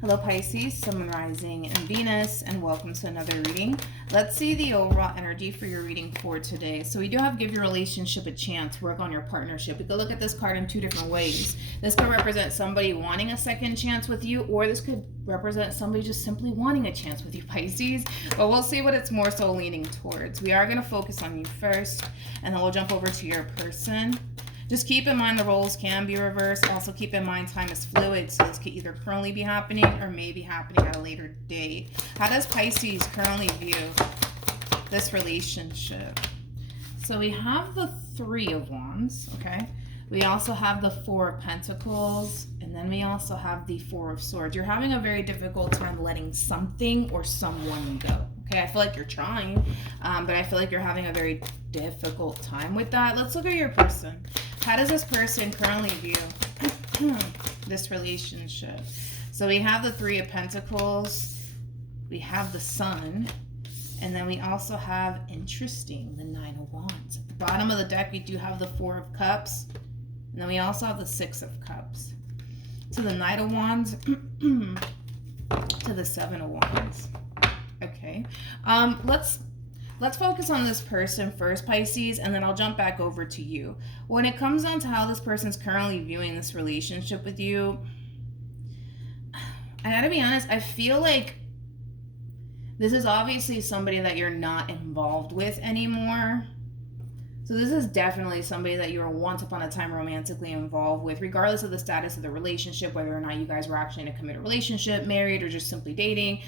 Hello Pisces, Sun, Moon, Rising, and Venus, and welcome to another reading. Let's see the overall energy for your reading for today. So we do have give your relationship a chance, work on your partnership. We could look at this card in two different ways. This could represent somebody wanting a second chance with you, or this could represent somebody just simply wanting a chance with you, Pisces. But we'll see what it's more so leaning towards. We are going to focus on you first, and then we'll jump over to your person. Just keep in mind the roles can be reversed. Also keep in mind time is fluid, so this could either currently be happening or may be happening at a later date. How does Pisces currently view this relationship? So we have the Three of Wands, okay? We also have the Four of Pentacles, and then we also have the Four of Swords. You're having a very difficult time letting something or someone go. Okay, I feel like you're trying, but I feel like you're having a very difficult time with that. Let's look at your person. How does this person currently view this relationship? So we have the Three of Pentacles, we have the Sun, and then we also have, interesting, the Nine of Wands. At the bottom of the deck, we do have the Four of Cups, and then we also have the Six of Cups. To the Knight of Wands, to the Seven of Wands. Okay, let's focus on this person first, Pisces, and then I'll jump back over to you. When it comes down to how this person's currently viewing this relationship with you, I gotta be honest, I feel like this is obviously somebody that you're not involved with anymore. So this is definitely somebody that you were once upon a time romantically involved with, regardless of the status of the relationship, whether or not you guys were actually in a committed relationship, married, or just simply dating.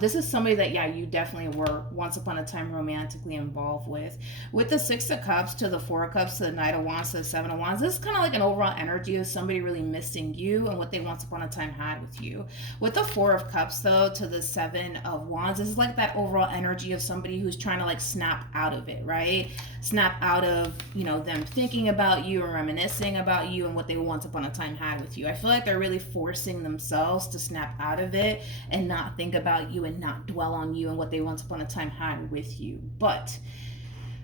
This is somebody that, yeah, you definitely were once upon a time romantically involved with. With the Six of Cups to the Four of Cups to the Knight of Wands to the Seven of Wands, this is kind of like an overall energy of somebody really missing you and what they once upon a time had with you. With the Four of Cups, though, to the Seven of Wands, this is like that overall energy of somebody who's trying to like snap out of it, right? Snap out of, you know, them thinking about you and reminiscing about you and what they once upon a time had with you. I feel like they're really forcing themselves to snap out of it and not think about you and not dwell on you and what they once upon a time had with you. But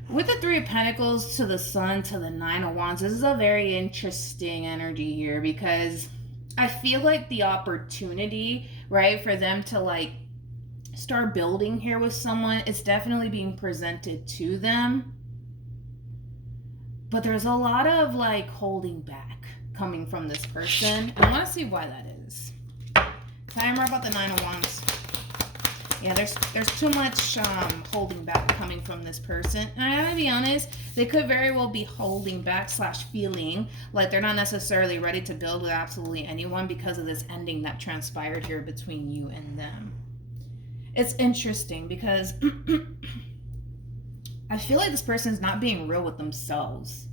with the Three of Pentacles to the Sun to the Nine of Wands, this is a very interesting energy here, because I feel like the opportunity, right, for them to like start building here with someone, it's definitely being presented to them. But there's a lot of like holding back coming from this person. And I want to see why that is. Tell me more about the Nine of Wands. Yeah, there's too much holding back coming from this person. And I gotta be honest, they could very well be holding back / feeling like they're not necessarily ready to build with absolutely anyone because of this ending that transpired here between you and them. It's interesting because I feel like this person's not being real with themselves,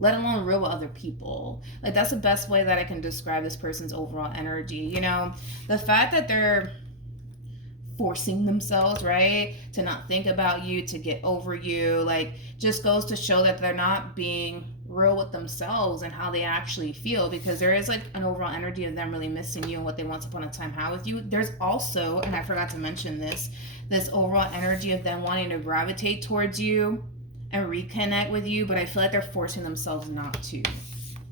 let alone real with other people. Like, that's the best way that I can describe this person's overall energy. You know, the fact that they're forcing themselves, right, to not think about you, to get over you, like, just goes to show that they're not being real with themselves and how they actually feel, because there is like an overall energy of them really missing you and what they once upon a time had with you. There's also, and I forgot to mention this overall energy of them wanting to gravitate towards you and reconnect with you, but I feel like they're forcing themselves not to.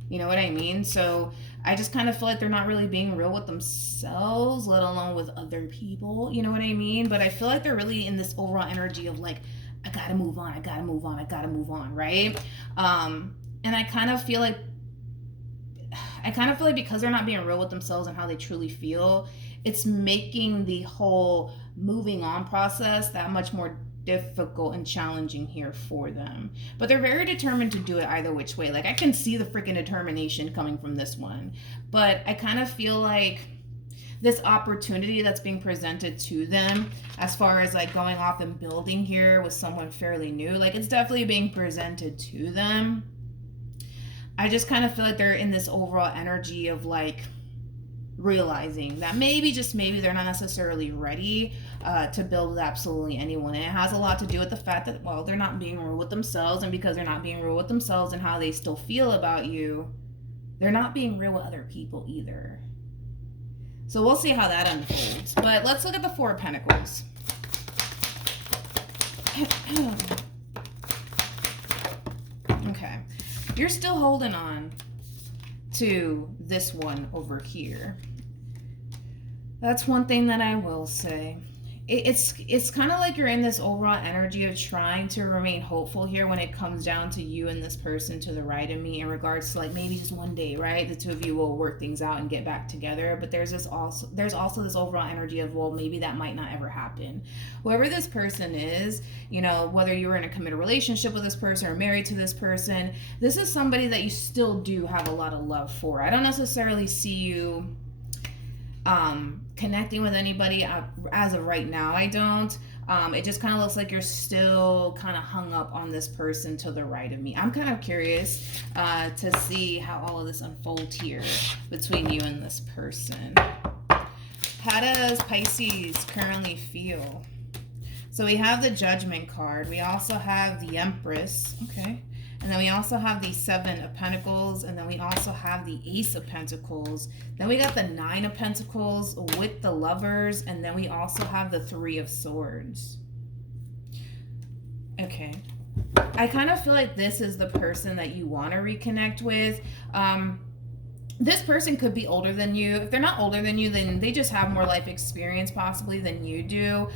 You know what I mean? So I just kind of feel like they're not really being real with themselves, let alone with other people. You know what I mean? But I feel like they're really in this overall energy of like, I gotta move on, I gotta move on, I gotta move on, right? And I kind of feel like because they're not being real with themselves and how they truly feel, it's making the whole moving on process that much more difficult and challenging here for them. But they're very determined to do it either which way. Like, I can see the freaking determination coming from this one. But I kind of feel like this opportunity that's being presented to them, as far as like going off and building here with someone fairly new, like, it's definitely being presented to them. I just kind of feel like they're in this overall energy of like realizing that maybe, just maybe, they're not necessarily ready to build with absolutely anyone. And it has a lot to do with the fact that, well, they're not being real with themselves, and because they're not being real with themselves and how they still feel about you, they're not being real with other people either. So we'll see how that unfolds. But let's look at the Four of Pentacles. Okay. You're still holding on to this one over here. That's one thing that I will say. It's kind of like you're in this overall energy of trying to remain hopeful here when it comes down to you and this person to the right of me in regards to like maybe just one day, right? The two of you will work things out and get back together. But there's also this overall energy of, well, maybe that might not ever happen. Whoever this person is, you know, whether you're in a committed relationship with this person or married to this person, this is somebody that you still do have a lot of love for. I don't necessarily see you connecting with anybody as of right now. I don't. It just kind of looks like you're still kind of hung up on this person to the right of me. I'm kind of curious to see how all of this unfolds here between you and this person. How does Pisces currently feel? So we have the Judgment card. We also have the Empress. Okay. And then we also have the Seven of Pentacles. And then we also have the Ace of Pentacles. Then we got the Nine of Pentacles with the Lovers. And then we also have the Three of Swords. Okay. I kind of feel like this is the person that you want to reconnect with. This person could be older than you. If they're not older than you, then they just have more life experience possibly than you do.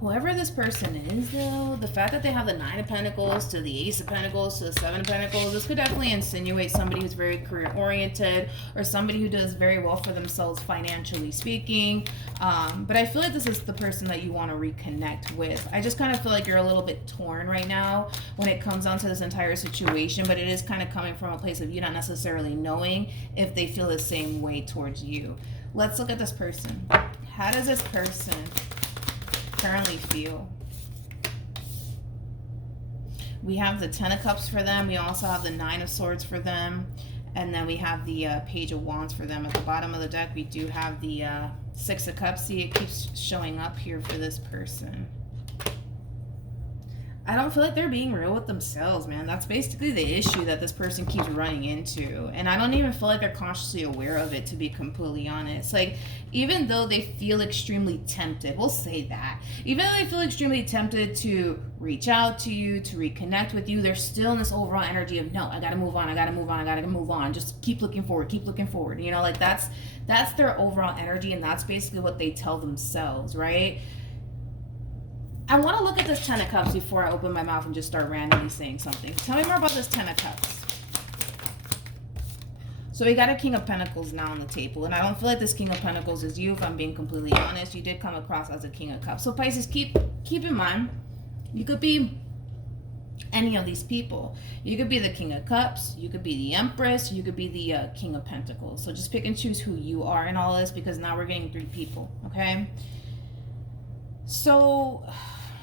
Whoever this person is, though, the fact that they have the Nine of Pentacles to the Ace of Pentacles to the Seven of Pentacles, this could definitely insinuate somebody who's very career-oriented or somebody who does very well for themselves financially speaking. But I feel like this is the person that you want to reconnect with. I just kind of feel like you're a little bit torn right now when it comes down to this entire situation, but it is kind of coming from a place of you not necessarily knowing if they feel the same way towards you. Let's look at this person. How does this person currently feel? We have the Ten of Cups for them. We also have the Nine of Swords for them. And then we have the Page of Wands for them. At the bottom of the deck, we do have the Six of Cups. See, it keeps showing up here for this person. I don't feel like they're being real with themselves, man. That's basically the issue that this person keeps running into. And I don't even feel like they're consciously aware of it, to be completely honest. Like, even though they feel extremely tempted, we'll say that. Even though they feel extremely tempted to reach out to you, to reconnect with you, they're still in this overall energy of, no, I gotta move on, I gotta move on, I gotta move on. Just keep looking forward, keep looking forward. You know, like that's their overall energy, and that's basically what they tell themselves, right? I want to look at this Ten of Cups before I open my mouth and just start randomly saying something. Tell me more about this Ten of Cups. So we got a King of Pentacles now on the table. And I don't feel like this King of Pentacles is you, if I'm being completely honest. You did come across as a King of Cups. So Pisces, keep in mind, you could be any of these people. You could be the King of Cups. You could be the Empress. You could be the King of Pentacles. So just pick and choose who you are in all this, because now we're getting 3 people, okay? So...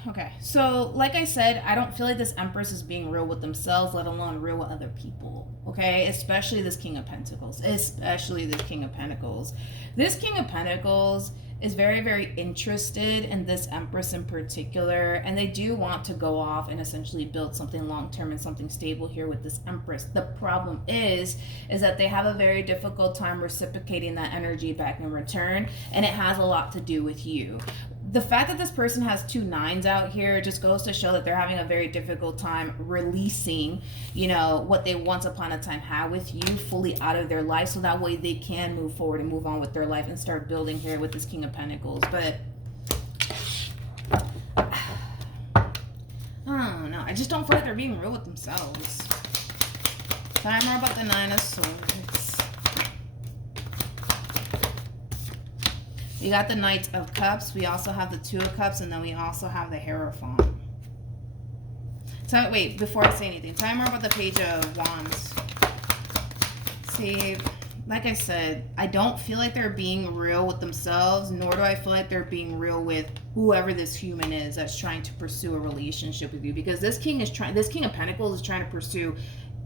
okay, so like I said, I don't feel like this Empress is being real with themselves, let alone real with other people, okay? Especially this King of Pentacles, especially this King of Pentacles. This King of Pentacles is very, very interested in this Empress in particular, and they do want to go off and essentially build something long-term and something stable here with this Empress. The problem is that they have a very difficult time reciprocating that energy back in return, and it has a lot to do with you. The fact that this person has 2 nines out here just goes to show that they're having a very difficult time releasing, you know, what they once upon a time had with you fully out of their life, so that way they can move forward and move on with their life and start building here with this King of Pentacles. But I don't know. I just don't feel like they're being real with themselves. Tell me more about the Nine of Swords. We got the Knight of Cups. We also have the Two of Cups, and then we also have the Hierophant. So wait, before I say anything, tell me more about the Page of Wands. See, like I said, I don't feel like they're being real with themselves, nor do I feel like they're being real with whoever this human is that's trying to pursue a relationship with you. Because this King of Pentacles is trying to pursue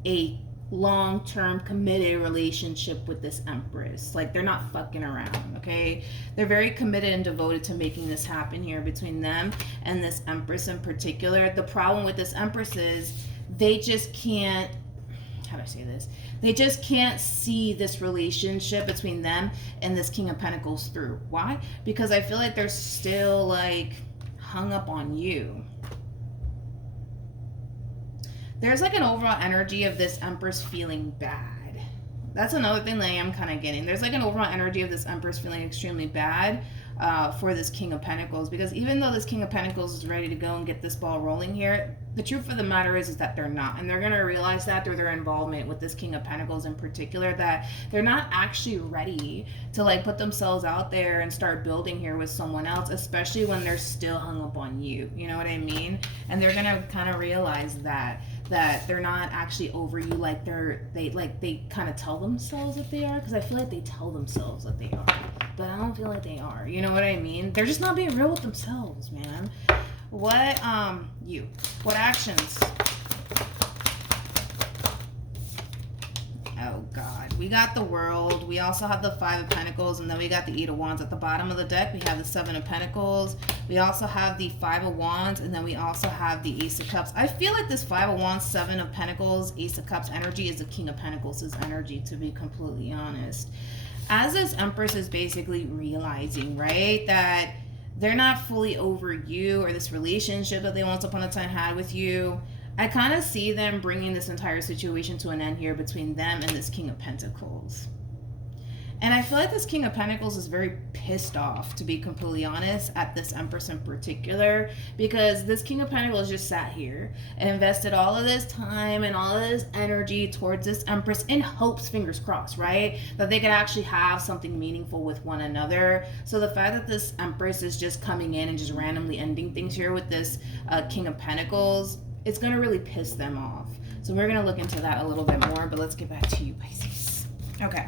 a long-term committed relationship with this Empress. Like, they're not fucking around, okay? They're very committed and devoted to making this happen here between them and this Empress in particular. The problem with this Empress is they just can't, how do I say this? They just can't see this relationship between them and this King of Pentacles through. Why? Because I feel like they're still like hung up on you. There's like an overall energy of this Empress feeling bad, That's another thing that I am kind of getting. There's like an overall energy of this Empress feeling extremely bad for this King of Pentacles, because even though this King of Pentacles is ready to go and get this ball rolling here, the truth of the matter is that they're not. And they're going to realize that through their involvement with this King of Pentacles in particular, that they're not actually ready to like put themselves out there and start building here with someone else, especially when they're still hung up on you. You know what I mean? And they're going to kind of realize that they're not actually over you like they kind of tell themselves that they are, because I feel like they tell themselves that they are, but I don't feel like they are. You know what I mean? They're just not being real with themselves, man. What actions? Oh God, we got the World. We also have the Five of Pentacles, and then we got the Eight of Wands. At the bottom of the deck, we have the Seven of Pentacles. We also have the Five of Wands, and then we also have the Ace of Cups. I feel like this Five of Wands, Seven of Pentacles, Ace of Cups energy is the King of Pentacles' energy, to be completely honest. As this Empress is basically realizing, right, that they're not fully over you or this relationship that they once upon a time had with you, I kind of see them bringing this entire situation to an end here between them and this King of Pentacles. And I feel like this King of Pentacles is very pissed off, to be completely honest, at this Empress in particular, because this King of Pentacles just sat here and invested all of this time and all of this energy towards this Empress in hopes, fingers crossed, right, that they could actually have something meaningful with one another. So the fact that this Empress is just coming in and just randomly ending things here with this King of Pentacles, it's going to really piss them off. So we're going to look into that a little bit more, but let's get back to you, Pisces. Okay.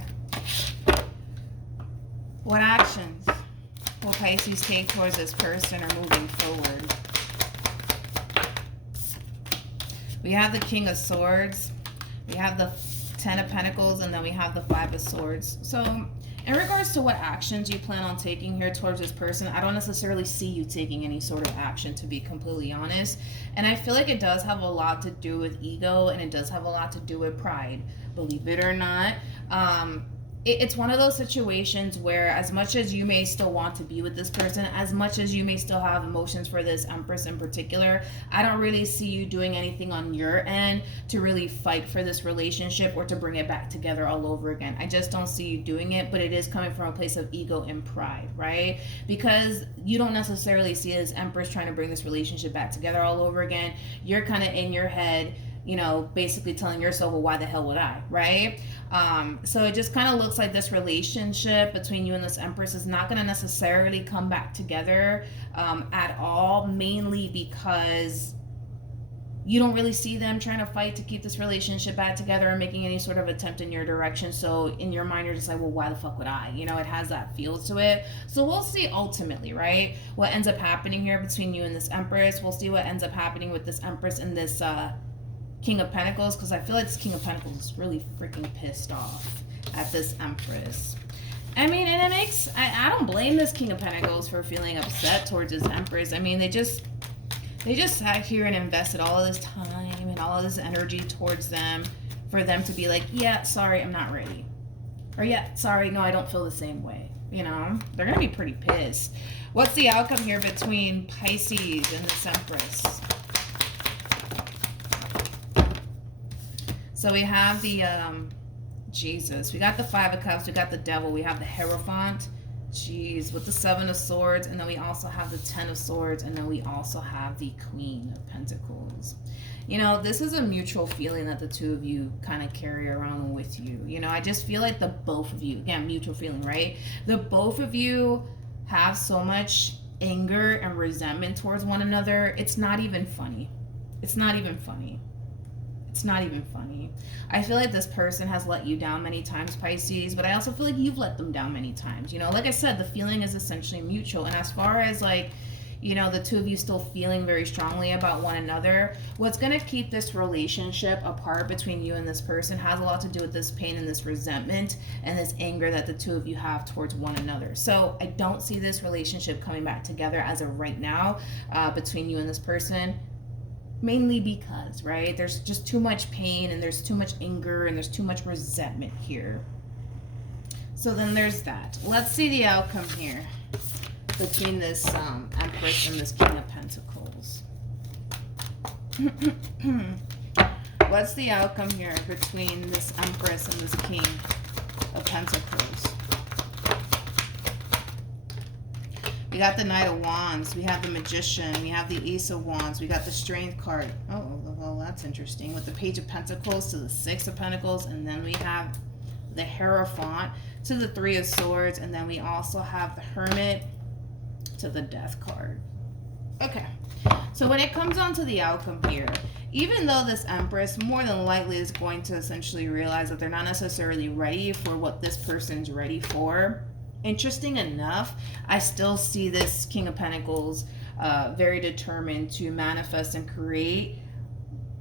What actions will Pisces take towards this person or moving forward? We have the King of Swords. We have the Ten of Pentacles, and then we have the Five of Swords. So in regards to what actions you plan on taking here towards this person, I don't necessarily see you taking any sort of action, to be completely honest. And I feel like it does have a lot to do with ego, and it does have a lot to do with pride, believe it or not. It's one of those situations where, as much as you may still want to be with this person, as much as you may still have emotions for this Empress in particular, I don't really see you doing anything on your end to really fight for this relationship or to bring it back together all over again. I just don't see you doing it, but it is coming from a place of ego and pride, right? Because you don't necessarily see this Empress trying to bring this relationship back together all over again. You're kind of in your head, you know, basically telling yourself, well, why the hell would I, right? So it just kind of looks like this relationship between you and this Empress is not going to necessarily come back together at all, mainly because you don't really see them trying to fight to keep this relationship back together or making any sort of attempt in your direction. So in your mind, you're just like, well, why the fuck would I? You know, it has that feel to it. So we'll see ultimately, right, what ends up happening here between you and this Empress. We'll see what ends up happening with this Empress and this King of Pentacles, because I feel like this King of Pentacles is really freaking pissed off at this Empress. I mean, and it makes, I don't blame this King of Pentacles for feeling upset towards this Empress. I mean, they just sat here and invested all of this time and all of this energy towards them for them to be like, yeah, sorry, I'm not ready. Or yeah, sorry, no, I don't feel the same way. You know, they're going to be pretty pissed. What's the outcome here between Pisces and this Empress? So we have the, Jesus, we got the Five of Cups, we got the Devil, we have the Hierophant, jeez, with the Seven of Swords, and then we also have the Ten of Swords, and then we also have the Queen of Pentacles. You know, this is a mutual feeling that the two of you kind of carry around with you. You know, I just feel like the both of you, again, mutual feeling, right? The both of you have so much anger and resentment towards one another. It's not even funny. It's not even funny. It's not even funny. I feel like this person has let you down many times, Pisces, but I also feel like you've let them down many times. You know, like I said, the feeling is essentially mutual. And as far as like, you know, the two of you still feeling very strongly about one another, what's going to keep this relationship apart between you and this person has a lot to do with this pain and this resentment and this anger that the two of you have towards one another. So I don't see this relationship coming back together as of right now between you and this person. Mainly because, right, there's just too much pain and there's too much anger and there's too much resentment here. So then there's that. Let's see the outcome here between this Empress and this King of Pentacles. What's the outcome here between this Empress and this King? of Pentacles. We got the Knight of Wands. We have the Magician. We have the Ace of Wands. We got the Strength card. Oh, well, that's interesting. With the Page of Pentacles to the Six of Pentacles. And then we have the Hierophant to the Three of Swords. And then we also have the Hermit to the Death card. Okay. So when it comes on to the outcome here, even though this Empress more than likely is going to essentially realize that they're not necessarily ready for what this person's ready for, interesting enough, I still see this King of Pentacles very determined to manifest and create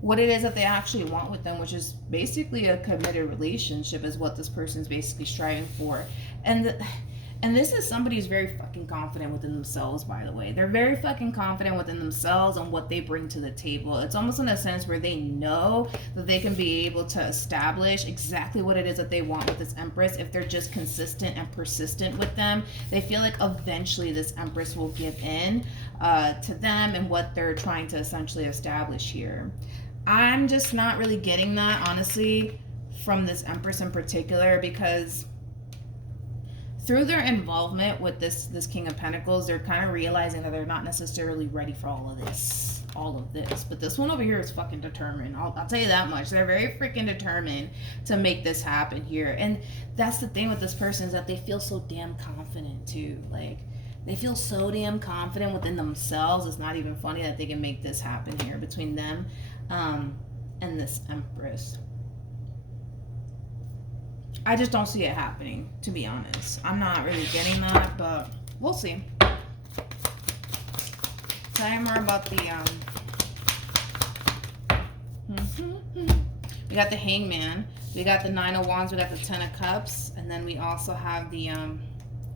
what it is that they actually want with them, which is basically a committed relationship is what this person's basically striving for. And this is somebody who's very fucking confident within themselves, by the way. They're very fucking confident within themselves and what they bring to the table. It's almost in a sense where they know that they can be able to establish exactly what it is that they want with this Empress if they're just consistent and persistent with them. They feel like eventually this Empress will give in to them and what they're trying to essentially establish here. I'm just not really getting that, honestly, from this Empress in particular, because through their involvement with this King of Pentacles, they're kind of realizing that they're not necessarily ready for all of this. But this one over here is fucking determined. I'll tell you that much. They're very freaking determined to make this happen here. And that's the thing with this person, is that they feel so damn confident too. Like, they feel so damn confident within themselves. It's not even funny that they can make this happen here between them and this Empress. I just don't see it happening, to be honest. I'm not really getting that, but we'll see. Tell me more about the we got the Hangman, we got the Nine of Wands, we got the Ten of Cups, and then we also have the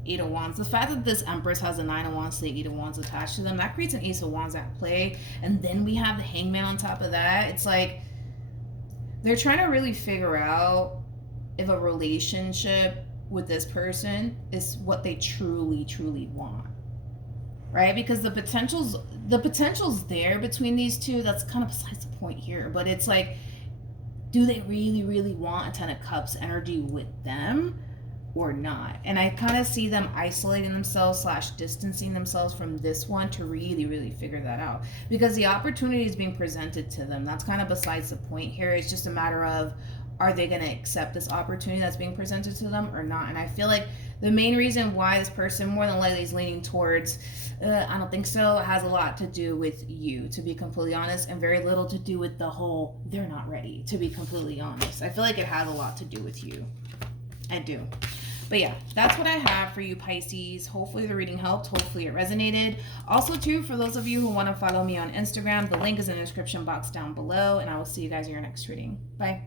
Eight of Wands. The fact that this Empress has a Nine of Wands to the Eight of Wands attached to them, that creates an Ace of Wands at play. And then we have the Hangman on top of that. It's like they're trying to really figure out if a relationship with this person is what they truly want, right? Because the potential's there between these two. That's kind of besides the point here, but it's like, do they really want a Ten of Cups energy with them or not? And I kind of see them isolating themselves / distancing themselves from this one to really figure that out, because the opportunity is being presented to them. That's kind of besides the point here. It's just a matter of, are they going to accept this opportunity that's being presented to them or not? And I feel like the main reason why this person more than likely is leaning towards, I don't think so, has a lot to do with you, to be completely honest, and very little to do with the whole, they're not ready, to be completely honest. I feel like it has a lot to do with you. I do. But yeah, that's what I have for you, Pisces. Hopefully the reading helped. Hopefully it resonated. Also, too, for those of you who want to follow me on Instagram, the link is in the description box down below, and I will see you guys in your next reading. Bye.